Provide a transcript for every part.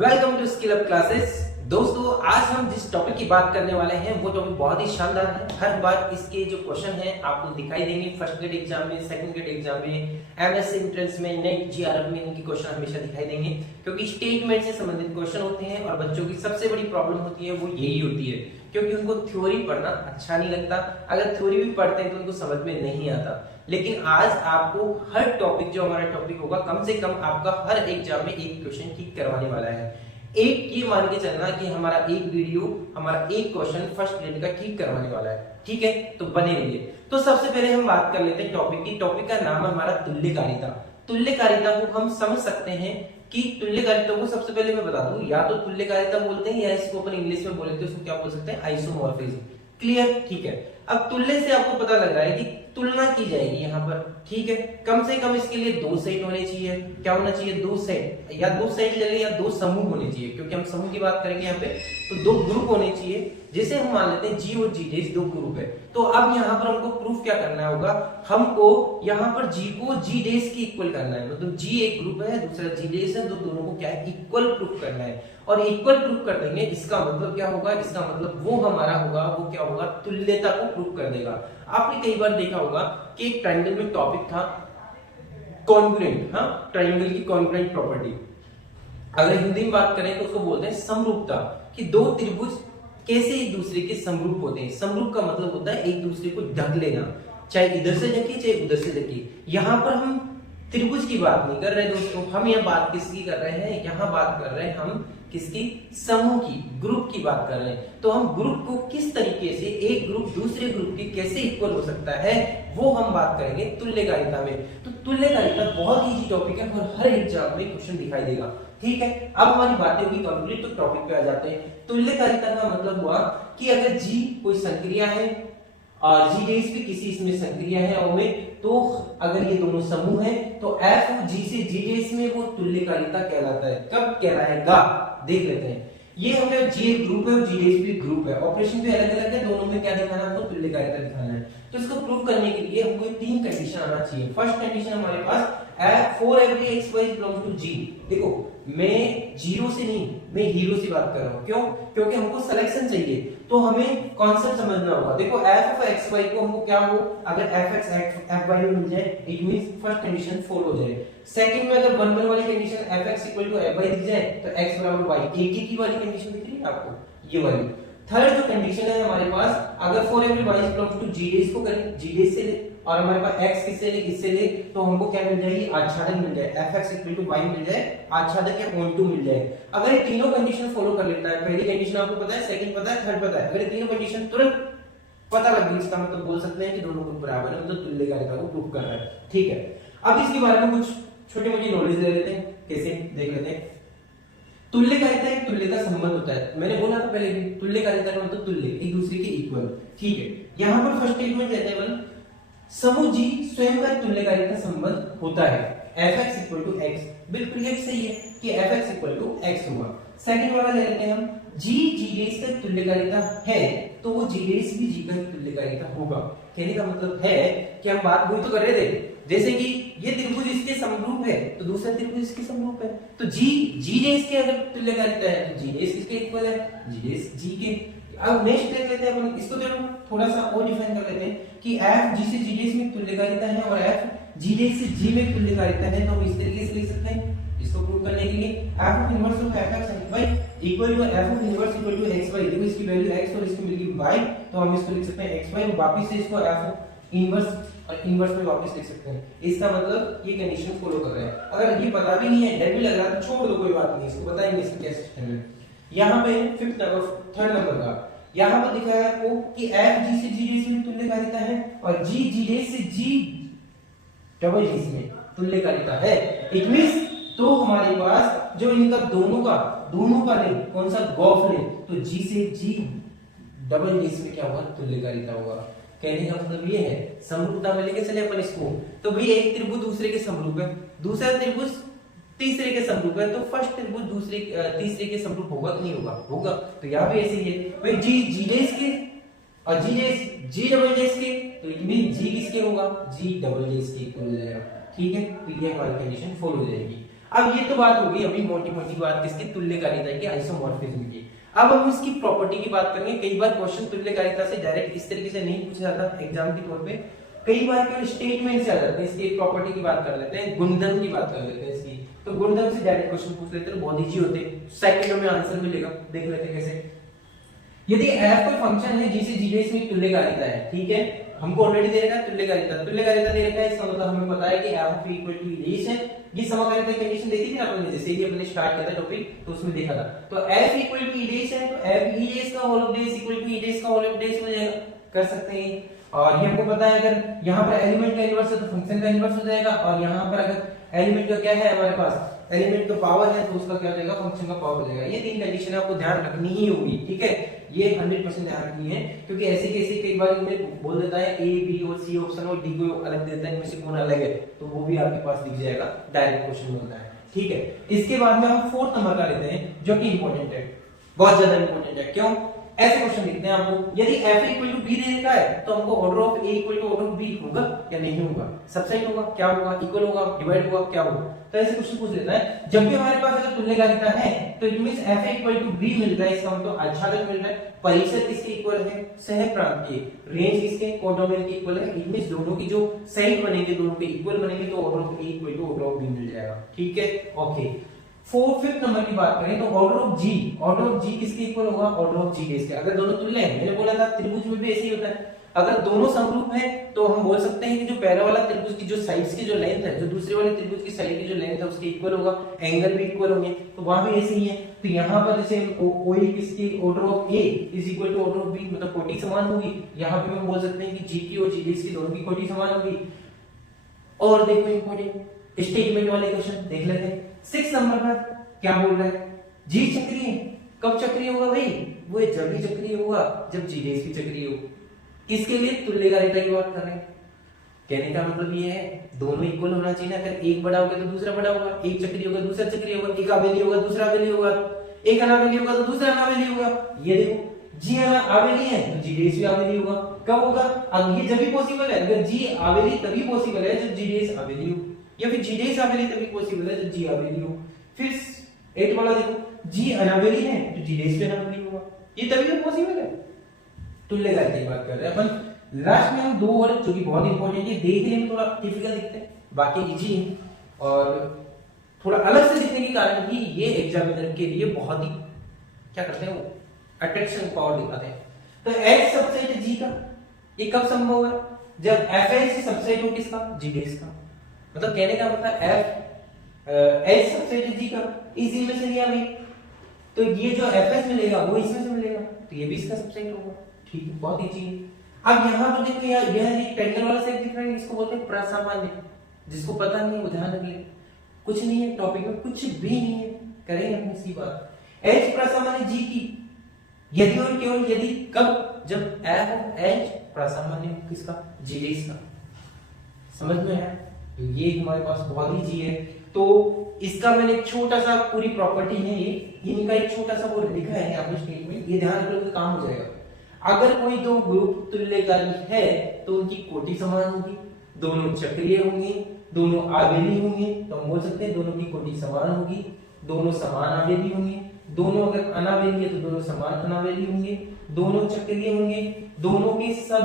Welcome to skill up classes. दोस्तों, आज हम जिस टॉपिक की बात करने वाले हैं वो टॉपिक बहुत ही शानदार है। हर बार इसके जो क्वेश्चन हैं आपको दिखाई देंगे फर्स्ट ग्रेड एग्जाम में, सेकंड ग्रेड एग्जाम में, एमएससी एंट्रेंस में, नेट जीआरएफ में इनकी क्वेश्चन हमेशा दिखाई देंगे क्योंकि स्टेटमेंट से संबंधित क्वेश्चन होते हैं और बच्चों की सबसे बड़ी प्रॉब्लम होती है वो यही होती है क्योंकि उनको थ्योरी पढ़ना अच्छा नहीं लगता। अगर थ्योरी भी पढ़ते हैं तो उनको समझ में नहीं आता। लेकिन आज आपको हर टॉपिक जो हमारा टॉपिक होगा कम से कम आपका हर एग्जाम में एक क्वेश्चन ठीक करवाने वाला है। एक ये मान के चलना कि हमारा एक वीडियो, हमारा एक क्वेश्चन फर्स्ट ग्रेड का ठीक करवाने वाला है। ठीक है, तो बने रहिए। तो सबसे पहले हम बात कर लेते हैं टॉपिक की। टॉपिक का नाम है हमारा तुल्यकारिता। तुल्यकारिता को हम समझ सकते हैं कि तुल्यकारिता को सबसे पहले मैं बता दूं, या तो तुल्यकारिता बोलते हैं या इसको अपन इंग्लिश में बोलते हैं उसको क्या बोल सकते हैं, आइसोमॉर्फिज्म। क्लियर? ठीक है। अब तुल्य से आपको पता लग रहा है कि तुलना की जाएगी यहाँ पर। ठीक है, कम से कम इसके लिए दो सेट होने चाहिए। क्या होना चाहिए? दो सेट, या दो सेट ले लें या दो समूह होने चाहिए क्योंकि हम समूह की बात करेंगे यहाँ पे। तो दो ग्रुप होने चाहिए, जैसे हम मान लेते हैं जी और जी डेस दो ग्रुप है। तो अब यहाँ पर हमको प्रूफ क्या करना होगा, हमको यहाँ पर जी को जी डेस की इक्वल करना है। मतलब जी एक ग्रुप है, दूसरा जी डेस है, तो दोनों को क्या है, इक्वल प्रूफ करना है। और इक्वल प्रूफ कर देंगे, इसका मतलब क्या होगा, इसका मतलब वो हमारा होगा, वो क्या होगा, तुल्यता को प्रूफ कर देगा। आपने कई बार देखा होगा कि एक ट्रायंगल में टॉपिक था कॉन्ग्रुएंट। हाँ, ट्रायंगल की कॉन्ग्रुएंट प्रॉपर्टी अगर हिंदी में बात करें तो उसको बोलते हैं समरूपता, कि दो त्रिभुज कैसे एक दूसरे के समरूप होते हैं। समरूप का मतलब होता है एक दूसरे को ढक लेना, चाहे इधर से ढके चाहे उधर से ढके। यहाँ पर हम त्रिभुज की बात नहीं कर रहे दोस्तों, हम यहाँ बात किसकी कर रहे हैं, यहाँ बात कर रहे हैं हम किसकी, समूह की, ग्रुप की बात कर रहे हैं। तो हम ग्रुप को किस तरीके से एक ग्रुप दूसरे ग्रुप के कैसे इक्वल हो सकता है वो हम बात करेंगे तुल्यकारिता में। तो तुल्यकारिता बहुत इजी टॉपिक है और हर एग्जाम में क्वेश्चन दिखाई देगा। ठीक है, अब हमारी बातें होगी कंप्लीट, तो टॉपिक पे आ जाते हैं। तुल्यकारिता का मतलब हुआ कि अगर जी कोई संक्रिया है और जी डेस भी किसी इसमें संक्रिया है और में, तो अगर ये दोनों समूह है तो एफ जी से जी डेस में वो तुल्यकारिता कहलाता है। कब कहलाएगा देख लेते हैं। ये हमें जी एक ग्रुप है और जी डेस भी ग्रुप है, ऑपरेशन भी अलग अलग है, दोनों में क्या दिखाना है, हमको तुल्यकारिता दिखाना है। तो इसको प्रूव करने के लिए हमको तीन कंडीशन आना चाहिए। फर्स्ट कंडीशन हमारे पास for every x y belongs to G. देखो, मैं जीरो से नहीं, मैं हीरो से बात कर रहा हूं। क्यों? क्योंकि हमको सिलेक्शन चाहिए, तो हमें कॉन्सेप्ट समझना होगा। देखो, एफ ऑफ एक्स वाई को हमको क्या हो, अगर एफ एक्स एफ वाई में मिल जाए it means first condition follow हो जाए। सेकंड में अगर 1 1 वाली condition F X equal to F Y दिख जाए तो एक्स बराबर वाई, एक ही वाली कंडीशन दिख रही है आपको, ये वाली। थर्ड जो कंडीशन है हमारे पास, अगर for every y belongs to G डेस को करें, जी डेस से ले, और हमारे पास x किससे ले, किससे ले, तो हमको क्या मिल जाएगी, आच्छादक मिल जाए, fx इक्वल टू y मिल जाए, आच्छादक या ऑन टू मिल जाए। अगर ये तीनों कंडीशन फॉलो कर लेता है, पहली कंडीशन आपको पता है, सेकंड पता है, थर्ड पता है, अगर ये तीनों कंडीशन तुरंत पता लग गई, इसका मतलब बोल सकते हैं कि दोनों ग्रुप बराबर है, मतलब तुल्यकारिता को प्रूव कर रहा है। ठीक है, अब इसके बारे में कुछ छोटी मोटी नॉलेज ले लेते हैं, कैसे देख लेते हैं। तुल्यकारिता एक तुल्य का संबंध होता है, मैंने बोला था पहले भी, तुल्यकारिता का मतलब तुल्य, एक दूसरे के इक्वल। ठीक है, यहाँ पर फर्स्ट स्टेटमेंट कहते हैं समूह जी स्वयं का तुल्यकारिता संबंध होता है, fx इक्वल टू x। बिल्कुल ये सही है कि fx इक्वल टू x होगा। सेकंड वाला ले लेते हैं हम, g g डेस का तुल्यकारिता है तो वो g डेस भी g का तुल्यकारिता होगा। कहने का मतलब है कि हम बात वही तो कर रहे थे, जैसे कि ये त्रिभुज इसके समरूप है तो दूसरा त्रिभुज इसके समरूप है, तो g g डेस के अगर तुल्यकारिता है तो g डेस इसके इक्वल है, g डेस g के। अब नेक्स्ट देख लेते हैं अपन इसको, थोड़ा सा और डिफाइन कर लेते हैं कि f g से g डेस में तुल्यकारिता है और f g डेस से g में तुल्यकारिता है, तो हम इस तरीके से लिख सकते हैं इसको प्रूव करने के लिए। f of inverse of fx y equal to f of inverse equal to xy। देखो इसकी वैल्यू x और इसकी मिल गई y, तो हम इसको लिख सकते हैं xy और वापस से इसको f इनवर्स और इनवर्स में वापस लिख सकते हैं। इसका मतलब ये कंडीशन फॉलो कर रहे हैं। अगर ये पता भी नहीं है, डर भी लग रहा है, तो छोड़ दो, कोई बात नहीं, इसको बताएंगे इसका क्या सिस्टम है। यहाँ पे फिफ्थ नंबर, थर्ड नंबर का यहाँ पर दिखाया है आपको कि f g से g डेस में तुल्यकारिता है और g g डेस से g डबल डेस में तुल्यकारिता है। इट मींस तो हमारे पास जो इनका दोनों का ले, कौन सा गॉफ ले, तो g से g डबल डेस में क्या होगा, तुल्यकारिता होगा। कहने का मतलब ये है, समरूपता में लेके चले अपन इसको, तो भाई एक त्रिभुज दूसरे के समरूप है, दूसरा त्रिभुज तीसरे के समरूप है, तो फर्स्ट त्रिभुज दूसरे तीसरे के समरूप होगा कि नहीं होगा, होगा। तो यहाँ पे ऐसे ही है भाई, जी जी डेस के और जी डेस जी डबल डेस के, तो इट मीन जी किसके होगा, जी डबल डेस के इक्वल हो जाएगा। ठीक है, तो ये हमारी कंडीशन फॉलो हो जाएगी। अब ये तो बात होगी अभी मोटी मोटी बात किसकी, तुल्यकारिता की, आइसोमॉर्फिज्म की। अब हम इसकी प्रॉपर्टी की बात करेंगे। कई बार क्वेश्चन तुल्यकारिता से डायरेक्ट इस तरीके से नहीं पूछा जाता एग्जाम के तौर पे, कई बार केवल स्टेटमेंट से आ जाते हैं। इसकी प्रॉपर्टी की बात कर लेते हैं, गुणधर्म की बात कर लेते हैं इसकी। तो गुणधर्म से डायरेक्ट क्वेश्चन पूछ लेते हैं, बहुत इजी होते हैं, सेकंडों में आंसर मिलेगा। देख लेते हैं कैसे। यदि f कोई फंक्शन है जिसे g बेस में तुल्यकारिता है, ठीक है, हमको ऑलरेडी दे रखा है तुल्यकारिता दे रखा है, इसका मतलब हमें पता है कि f इक्वल टू रेस है। ये समकालिता की कंडीशन देखी थी आपने, जैसे ही अपने स्टार्ट किया था टॉपिक तो उसमें देखा था। तो f इक्वल टू रेस है, तो f e रेस का whole of base equal to e raise का होल ऑफ बेस हो जाएगा, कर सकते हैं। और ये हमको पता है अगर यहाँ पर एलिमेंट का इनवर्स है तो फंक्शन का इनवर्स हो जाएगा, और यहाँ पर अगर एलिमेंट का क्या है हमारे पास, एलिमेंट का पावर है, तो उसका क्या हो जाएगा, फंक्शन का पावर हो जाएगा। ये तीन कंडीशन आपको ध्यान रखनी ही होगी, ठीक है, ये 100% ध्यान रखनी है, क्योंकि ऐसे कैसे कई बार इनमें बोल देता है ए बी और सी ऑप्शन और डी को अलग देता है, इनमें से कौन अलग है, तो वो भी आपके पास दिख जाएगा, डायरेक्ट क्वेश्चन होता है, ठीक है। इसके बाद में हम फोर्थ नंबर का लेते हैं, जो कि इंपॉर्टेंट है, बहुत ज्यादा इंपॉर्टेंट है। क्यों? ऐसे क्वेश्चन लिखते हैं आपको, यदि f इक्वल टू b दे रखा है तो हमको order of a equal to order of b होगा या नहीं होगा, सबसेट होगा, क्या होगा, इक्वल होगा, डिवाइड होगा, क्या होगा। तो ऐसे क्वेश्चन पूछ लेता है। जब भी हमारे पास अगर तुल्यकारिता है तो it means f equal to b मिल रहा है, इसका मतलब आच्छादन मिल रहा है, परिसर किसके इक्वल है, सहप्रांत के, रेंज किसके, कोडोमेन के इक्वल है। इट मींस दोनों की जो साइड बनेंगे दोनों के इक्वल बनेंगे, तो order of a equal to order of b मिल जाएगा, ठीक है, ओके। फिफ्थ नंबर की बात करें तो ऑर्डर ऑफ जी किसके इक्वल होगा, ऑर्डर ऑफ जी के। अगर दोनों तुल्य हैं, मैंने बोला था त्रिभुज में भी ऐसे ही होता है, अगर दोनों समरूप हैं तो हम बोल सकते हैं कि जो पहला वाला त्रिभुज की जो साइड्स की जो लेंथ है, जो दूसरे वाले त्रिभुज की साइड की जो लेंथ है उसके इक्वल होगा, एंगल भी इक्वल होंगे, तो वहां भी ऐसे ही है। तो यहाँ पर जैसे OE किसकी, order of A is equal to order of B, मतलब कोटि समान होगी। यहाँ पे हम बोल सकते हैं कि G की और G की दोनों की कोटि समान होगी। और देखो इंपॉर्टेंट स्टेटमेंट वाले क्वेश्चन देख लेते हैं। 6 नंबर पर क्या बोल रहा है, जी चक्रीय, कब चक्रीय होगा भाई, वो जब भी चक्रीय होगा जब जी डेस भी चक्रीय हो। इसके लिए तुल्यकारिता की बात कर रहे हैं। कहने का मतलब ये है दोनों इक्वल होना चाहिए ना, अगर एक बड़ा होगा तो दूसरा बड़ा होगा, एक चक्रीय होगा दूसरा चक्रीय होगा, एक आवेली होगा दूसरा आवेली होगा, एक अनावेली होगा तो दूसरा अनावेली होगा। ये देखो जी आवेली है तो जी डेस भी आवेली होगा, कब होगा, अब ये जब भी पॉसिबल है, अगर जी आवेली तभी पॉसिबल है जब जी डेस आवेली हो, या फिर जी डेस आवेली तभी पॉसिबल है जब जी आवेली हो। फिर 8 वाला देखो, जी अनावेली है तो जी डेस पे अनावेली होगा, ये तभी तो पॉसिबल है। तुल्यकारिता की बात कर रहे हैं अपन। लास्ट में हम 2 और जो कि बहुत इंपॉर्टेंट है, देखने में थोड़ा टिपिकल दिखते हैं, बाकी इजी है, और थोड़ा अलग से दिखने के कारण भी ये एग्जामिनर के लिए बहुत ही क्या करते हैं, वो अट्रैक्शन पावर दिखाते हैं। तो H सबसेट G का ये कब संभव है, जब FH सबसेट हो किसका, G डेस का। मतलब कहने का मतलब H सबसेट G का इसी में से लिया भाई, तो ये जो FH मिलेगा वो इसमें से मिलेगा, तो ये भी इसका सबसेट होगा, ठीक है, बहुत इजी है। अब यहाँ पर देखो यार, यह रेक्टेंगल वाला सेट दिख रहा है, इसको बोलते हैं प्रसामान्य। जिसको पता नहीं वो ध्यान रख ले, कुछ नहीं है टॉपिक में, कुछ भी नहीं है, करेंगे अपनी सी बात। H प्रसामान्य G की यदि और केवल यदि, कब, जब F ऑफ H प्रसामान्य किसका, G डेस का। समझ में है, तो ये हमारे पास बहुत ही इजी है। तो इसका मैंने एक छोटा सा पूरी प्रॉपर्टी है, ये इनका एक छोटा सा वो लिखा है आपने स्टेटमेंट, ये ध्यान रखो तो काम हो जाएगा। अगर कोई दो ग्रुप तुल्यकारी है तो उनकी कोटि समान होगी, दोनों चक्रीय होंगे, दोनों आवेली होंगे, तो हम बोल सकते हैं दोनों की कोटि समान होगी, दोनों समान आवेली होंगे, दोनों अगर अनावेली है तो दोनों समान अनावेली होंगे, दोनों चक्रीय होंगे, दोनों के सब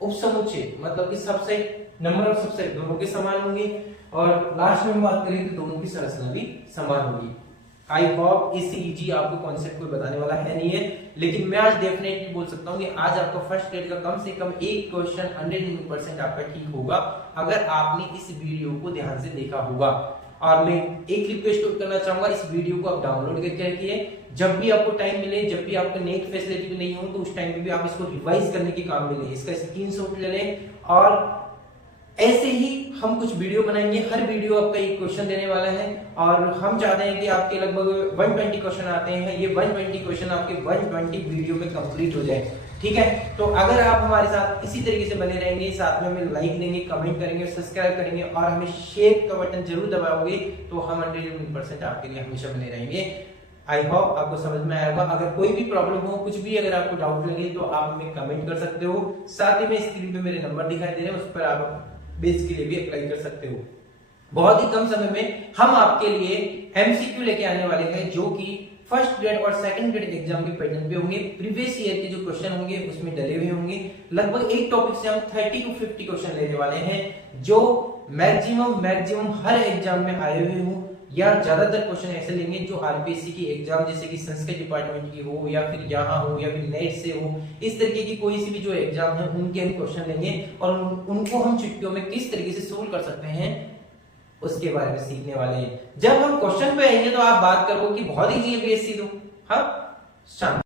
उपसमुच्चय मतलब कि सबसेट, नंबर ऑफ सबसेट दोनों के समान होंगे, और लास्ट में बात करें तो दोनों की संरचना भी समान होगी। आई होप इससे इजी आपको कॉन्सेप्ट कोई बताने वाला है नहीं है, लेकिन मैं आज डेफिनेटली बोल सकता हूँ कि आज आपका फर्स्ट ग्रेड का कम से कम एक क्वेश्चन 100% आपका ठीक होगा, अगर आपने इस वीडियो को ध्यान से देखा होगा। और मैं एक रिक्वेस्ट और करना चाहूंगा, इस वीडियो को आप डाउनलोड करके रखिए, जब भी आपको टाइम मिले, जब भी आपको नेट फैसिलिटी भी नहीं हो तो उस टाइम पे भी आप इसको रिवाइज करने के काम में लें, इसका स्क्रीनशॉट ले लें। और ऐसे ही हम कुछ वीडियो बनाएंगे, हर वीडियो आपका एक क्वेश्चन देने वाला है, और हम चाहते हैं कि आपके लगभग 120 क्वेश्चन आते हैं, ये 120 क्वेश्चन आपके 120 वीडियो में कंप्लीट हो जाए, ठीक है। तो अगर आप हमारे साथ इसी तरीके से बने रहेंगे, साथ में हमें लाइक देंगे, कमेंट करेंगे, सब्सक्राइब करेंगे और हमें शेयर का बटन जरूर दबाओगे, तो हम 100% आपके लिए हमेशा बने रहेंगे। आई होप आपको समझ में आया होगा। अगर कोई भी प्रॉब्लम हो, कुछ भी अगर आपको डाउट लगे तो आप हमें कमेंट कर सकते हो। साथ ही में स्क्रीन पे मेरे नंबर दिखाई दे रहे हैं, उस पर आप बेस के लिए भी अप्लाई कर सकते हो। बहुत ही कम समय में हम आपके लिए एमसीक्यू लेके आने वाले हैं जो कि फर्स्ट ग्रेड और सेकंड ग्रेड एग्जाम के पैटर्न पे होंगे। प्रीवियस ईयर के जो क्वेश्चन होंगे उसमें डले हुए होंगे। लगभग एक टॉपिक से हम 30 to 50 क्वेश्चन लेने वाले हैं जो मैक्सिमम हर एग्जाम में आए हुए हो, या ज्यादातर क्वेश्चन ऐसे लेंगे जो आरपीएससी की एग्जाम जैसे कि संस्कृत डिपार्टमेंट की हो, या फिर यहाँ हो, या फिर नेट से हो, इस तरीके की कोई सी भी जो एग्जाम है उनके हम क्वेश्चन लेंगे और उनको हम छुट्टियों में किस तरीके से सोल्व कर सकते हैं उसके बारे में सीखने वाले हैं। जब हम क्वेश्चन पे आएंगे तो आप बात करो कि बहुत इजी है बीएससी तो हाँ शांत।